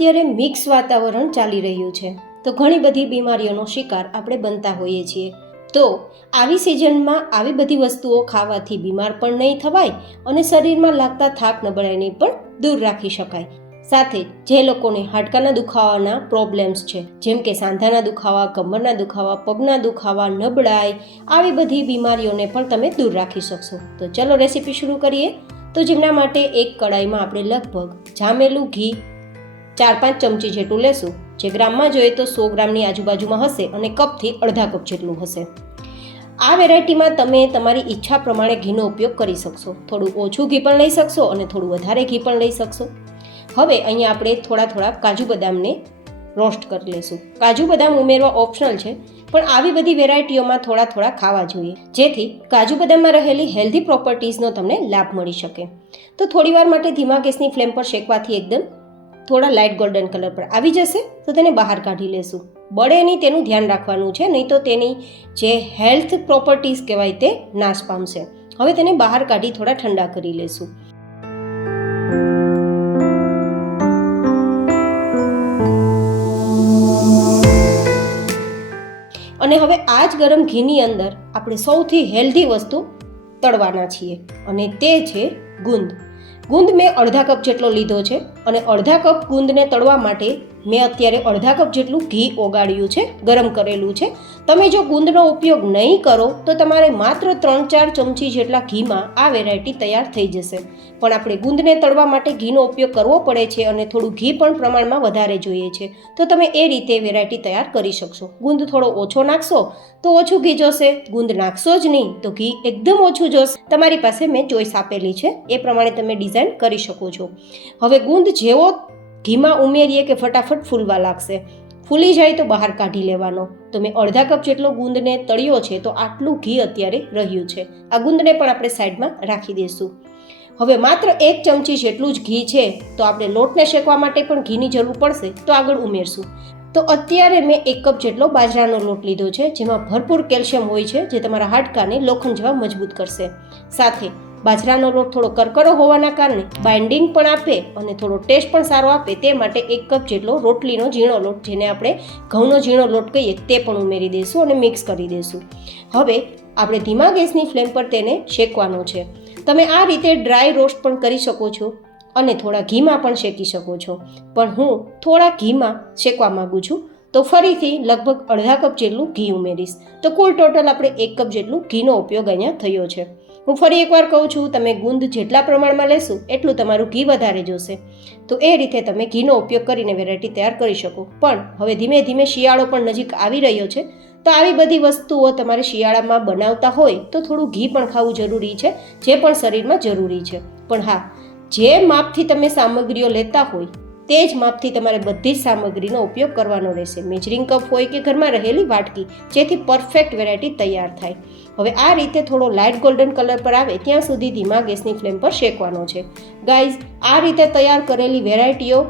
અત્યારે મિક્સ વાતાવરણ ચાલી રહ્યું છે તો ઘણી બધી બીમારીઓનો શિકાર આપણે બનતા હોઈએ છીએ। તો આવી સિઝનમાં આવી બધી વસ્તુઓ ખાવાથી બીમાર પણ નહીં થવાય અને શરીરમાં લાગતા થાક નબળાઈને પણ દૂર રાખી શકાય। સાથે જે લોકોને હાડકાના દુખાવાના પ્રોબ્લેમ્સ છે, જેમ કે સાંધાના દુખાવા, કમરના દુખાવા, પગના દુખાવા, નબળાઈ, આવી બધી બીમારીઓને પણ તમે દૂર રાખી શકશો। તો ચલો રેસીપી શરૂ કરીએ। તો જેમના માટે એક કડાઈમાં આપણે લગભગ જામેલું ઘી 4-5 ચમચી જેટલું લેશું, જે ગ્રામમાં જોઈએ તો 100 ગ્રામની આજુબાજુમાં હશે અને કપથી અડધા કપ જેટલું હશે। આ વેરાયટીમાં તમે તમારી ઈચ્છા પ્રમાણે ઘીનો ઉપયોગ કરી શકશો, થોડું ઓછું ઘી પણ લઈ શકશો અને થોડું વધારે ઘી પણ લઈ શકશો। હવે અહીંયા આપણે થોડા કાજુ બદામને રોસ્ટ કરી લઈશું। કાજુ બદામ ઉમેરવા ઓપ્શનલ છે, પણ આવી બધી વેરાયટીઓમાં થોડા ખાવા જોઈએ, જેથી કાજુ બદામમાં રહેલી હેલ્ધી પ્રોપર્ટીઝનો તમને લાભ મળી શકે। તો થોડીવાર માટે ધીમા ગેસની ફ્લેમ પર શેકવાથી એકદમ થોડા લાઇટ ગોલ્ડન કલર પર આવી જશે તો તેને બહાર કાઢી લેશું। બળે નહીં તેનું ધ્યાન રાખવાનું છે, નહીં તો તેની જે હેલ્થ પ્રોપર્ટીઝ કહેવાય તે નાશ પામશે। હવે તેને બહાર કાઢી થોડા ઠંડા કરી લેશું। અને હવે આ જ ગરમ ઘીની અંદર આપણે સૌથી હેલ્ધી વસ્તુ તળવાના છીએ, અને તે છે ગુંદ। ગુંદ મેં અડધા કપ જેટલો લીધો છે અને અડધા કપ ગુંદને તળવા માટે મેં અત્યારે અડધા કપ જેટલું ઘી ઓગાળ્યું છે, ગરમ કરેલું છે। તમે જો ગુંદનો ઉપયોગ નહીં કરો તો તમારે માત્ર 3-4 ચમચી જેટલા ઘીમાં આ વેરાયટી તૈયાર થઈ જશે, પણ આપણે ગુંદને તળવા માટે ઘીનો ઉપયોગ કરવો પડે છે અને થોડું ઘી પણ પ્રમાણમાં વધારે જોઈએ છે। તો તમે એ રીતે વેરાયટી તૈયાર કરી શકશો। ગુંદ થોડો ઓછો નાખશો તો ઓછું ઘી જોશે, ગુંદ નાખશો જ નહીં તો ઘી એકદમ ઓછું જોશે। તમારી પાસે મેં ચોઈસ આપેલી છે, એ પ્રમાણે તમે ડિઝાઇન કરી શકો છો। હવે ગુંદ જેવો ઘીમાં ઉમેરીએ કે ફટાફટ ફૂલવા લાગશે, ફૂલી જાય તો બહાર કાઢી લેવાનો। તો મેં અડધા કપ જેટલો ગુંદને તળ્યો છે, તો આટલું ઘી અત્યારે રહ્યું છે। આ ગુંદને પણ આપણે સાઈડમાં રાખી દઈશું। હવે માત્ર 1 ચમચી જેટલું જ ઘી છે, તો આપણે લોટને શેકવા માટે પણ ઘીની જરૂર પડશે, તો આગળ ઉમેરશું। તો અત્યારે મેં 1 કપ જેટલો બાજરાનો લોટ લીધો છે, જેમાં ભરપૂર કેલ્શિયમ હોય છે, જે તમારા હાડકાને લોખંડ જેવા મજબૂત કરશે। સાથે બાજરાનો લોટ થોડો કરકરો હોવાના કારણે બાઇન્ડિંગ પણ આપે અને થોડો ટેસ્ટ પણ સારો આપે, તે માટે 1 કપ જેટલો રોટલીનો ઝીણો લોટ, જેને આપણે ઘઉંનો ઝીણો લોટ કહીએ, તે પણ ઉમેરી દઈશું અને મિક્સ કરી દઈશું। હવે આપણે ધીમા ગેસની ફ્લેમ પર તેને શેકવાનો છે। તમે આ રીતે ડ્રાય રોસ્ટ પણ કરી શકો છો અને થોડા ઘીમાં પણ શેકી શકો છો, પણ હું થોડા ઘીમાં શેકવા માગું છું, તો ફરીથી લગભગ અડધા કપ જેટલું ઘી ઉમેરીશ। તો કુલ ટોટલ આપણે 1 કપ જેટલું ઘીનો ઉપયોગ અહીંયા થયો છે। હું ફરી એકવાર કહું છું, તમે ગુંદ જેટલા પ્રમાણમાં લેશો એટલું તમારું ઘી વધારે જોશે, તો એ રીતે તમે ઘીનો ઉપયોગ કરીને વેરાયટી તૈયાર કરી શકો। પણ હવે ધીમે ધીમે શિયાળો પણ નજીક આવી રહ્યો છે, તો આવી બધી વસ્તુઓ તમારે શિયાળામાં બનાવતા હોય તો થોડું ઘી પણ ખાવું જરૂરી છે, જે પણ શરીરમાં જરૂરી છે। પણ હા, જે માપથી તમે સામગ્રીઓ લેતા હોય તે જ માપથી તમારે બધી જ સામગ્રીનો ઉપયોગ કરવાનો રહેશે। મેજરિંગ કપ હોય કે ઘરમાં રહેલી વાટકી, જેથી પરફેક્ટ વેરાયટી તૈયાર થાય। હવે આ રીતે થોડો લાઇટ ગોલ્ડન કલર પર આવે ત્યાં સુધી ધીમા ગેસની ફ્લેમ પર શેકવાનો છે। ગાઈઝ, આ રીતે તૈયાર કરેલી વેરાયટીઓ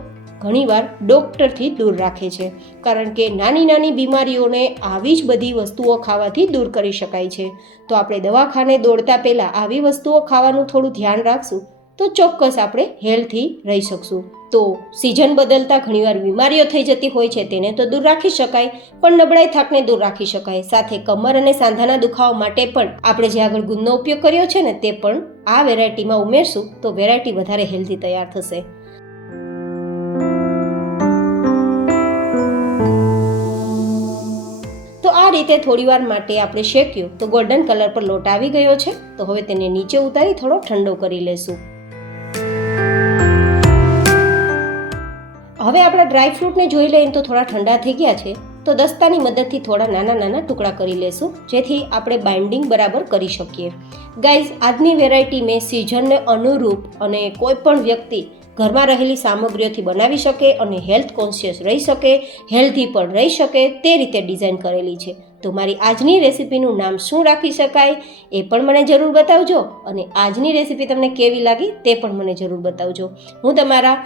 ઘણીવાર ડૉક્ટરથી દૂર રાખે છે, કારણ કે નાની બીમારીઓને આવી જ બધી વસ્તુઓ ખાવાથી દૂર કરી શકાય છે। તો આપણે દવાખાને દોડતા પહેલાં આવી વસ્તુઓ ખાવાનું થોડું ધ્યાન રાખશું તો ચોક્કસ આપણે હેલ્થી રહી શકશું। તો સિઝન બદલતા ઘણીવાર બીમારીઓ થઈ જતી હોય છે, તેને તો દૂર રાખી શકાય, પણ નબળાઈ થાકને દૂર રાખી શકાય। સાથે કમર અને સાંધાના દુખાવા માટે પણ આપણે જે આગળ ગુંદનો ઉપયોગ કર્યો છે ને, તે પણ આ વેરાયટીમાં ઉમેરશું તો વેરાયટી વધારે હેલ્ધી તૈયાર થશે। તો આ રીતે થોડીવાર માટે આપણે શેક્યું તો ગોલ્ડન કલર પર લોટ આવી ગયો છે, તો હવે તેને નીચે ઉતારી થોડો ઠંડો કરી લેશું। હવે આપણા ડ્રાયફ્રૂટને જોઈ લઈએ તો થોડા ઠંડા થઈ ગયા છે, તો દસ્તાની મદદથી થોડા નાના ટુકડા કરી લેશું, જેથી આપણે બાઇન્ડિંગ બરાબર કરી શકીએ। ગાઈઝ, આજની વેરાયટી મેં સિઝનને અનુરૂપ અને કોઈ પણ વ્યક્તિ ઘરમાં રહેલી સામગ્રીઓથી બનાવી શકે અને હેલ્થ કોન્શિયસ રહી શકે, હેલ્ધી પણ રહી શકે, તે રીતે ડિઝાઇન કરેલી છે। તો મારી આજની રેસીપીનું નામ શું રાખી શકાય એ પણ મને જરૂર બતાવજો, અને આજની રેસીપી તમને કેવી લાગી તે પણ મને જરૂર બતાવજો। હું તમારા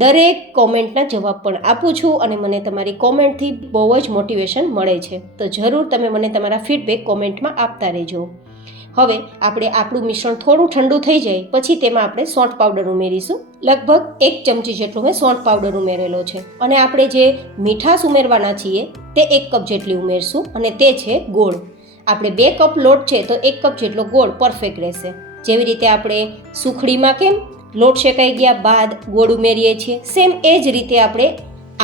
દરેક કોમેન્ટના જવાબ પણ આપું છું અને મને તમારી કોમેન્ટથી બહુ જ મોટિવેશન મળે છે, તો જરૂર તમે મને તમારા ફીડબેક કોમેન્ટમાં આપતા રહેજો। હવે આપણે આપણું મિશ્રણ થોડું ઠંડુ થઈ જાય પછી તેમાં આપણે સોંઠ પાવડર ઉમેરીશું. લગભગ 1 ચમચી જેટલો મેં સોંઠ પાવડર ઉમેરેલો છે. અને આપણે જે મીઠાશ ઉમેરવાના છીએ તે 1 કપ જેટલી ઉમેરશું અને તે છે ગોળ. આપણે 2 કપ લોટ છે તો 1 કપ જેટલો ગોળ પરફેક્ટ રહેશે. જેવી રીતે આપણે સુખડીમાં કેમ લોટ શેકાઈ ગયા બાદ ગોળ ઉમેરીએ છીએ, સેમ એ જ રીતે આપણે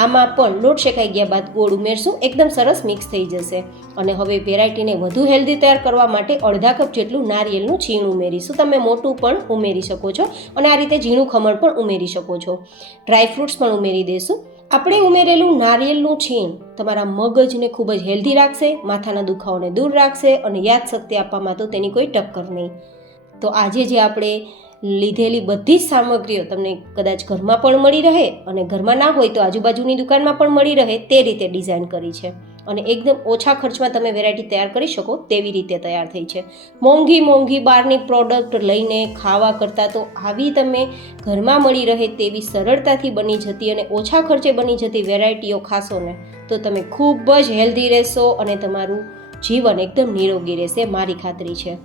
આમાં પણ લોટ શેકાઈ ગયા બાદ ગોળ ઉમેરશું. એકદમ સરસ મિક્સ થઈ જશે. અને હવે વેરાયટીને વધુ હેલ્ધી તૈયાર કરવા માટે અડધા કપ જેટલું નારિયેળનું છીણ ઉમેરીશું. તમે મોટું પણ ઉમેરી શકો છો અને આ રીતે ઝીણું ખમણ પણ ઉમેરી શકો છો. ડ્રાય ફ્રૂટ્સ પણ ઉમેરી દઈશું. આપણે ઉમેરેલું નારિયેળનું છીણ તમારા મગજને ખૂબ જ હેલ્ધી રાખશે, માથાના દુખાવાને દૂર રાખશે અને યાદશક્તિ આપવામાં તો તેની કોઈ ટક્કર નહીં. તો આજે જે આપણે લીધેલી બધી જ સામગ્રીઓ તમને કદાચ ઘરમાં પણ મળી રહે અને ઘરમાં ના હોય તો આજુબાજુની દુકાનમાં પણ મળી રહે તે રીતે ડિઝાઇન કરી છે અને એકદમ ઓછા ખર્ચમાં તમે વેરાયટી તૈયાર કરી શકો તેવી રીતે તૈયાર થઈ છે. મોંઘી બહારની પ્રોડક્ટ લઈને ખાવા કરતાં તો આવી તમે ઘરમાં મળી રહે તેવી સરળતાથી બની જતી અને ઓછા ખર્ચે બની જતી વેરાયટીઓ ખાશો ને તો તમે ખૂબ જ હેલ્ધી રહેશો અને તમારું જીવન એકદમ નિરોગી રહેશે, મારી ખાતરી છે.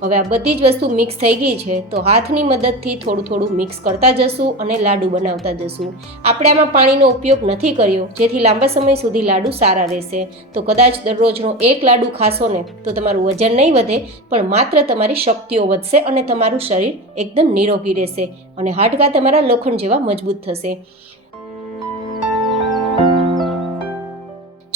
હવે આ બધી જ વસ્તુ મિક્સ થઈ ગઈ છે તો હાથની મદદથી થોડું મિક્સ કરતા જશું અને લાડુ બનાવતા જશું. આપણે આમાં પાણીનો ઉપયોગ નથી કર્યો જેથી લાંબા સમય સુધી લાડુ સારા રહેશે. તો કદાચ દરરોજનો 1 લાડુ ખાશો ને તો તમારું વજન નહીં વધે પણ માત્ર તમારી શક્તિઓ વધશે અને તમારું શરીર એકદમ નિરોગી રહેશે અને હાડકાં તમારા લોખંડ જેવા મજબૂત થશે.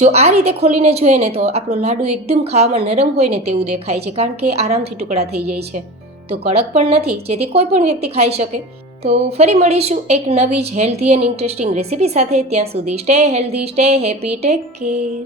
જો આ રીતે ખોલીને જોઈએ ને તો આપણો લાડુ એકદમ ખાવામાં નરમ હોય ને તેવું દેખાય છે કારણ કે આરામથી ટુકડા થઈ જાય છે. તો કડક પણ નથી જેથી કોઈ પણ વ્યક્તિ ખાઈ શકે. તો ફરી મળીશું એક નવી જ હેલ્ધી એન્ડ ઇન્ટરેસ્ટિંગ રેસીપી સાથે. ત્યાં સુધી stay healthy, stay happy, take care.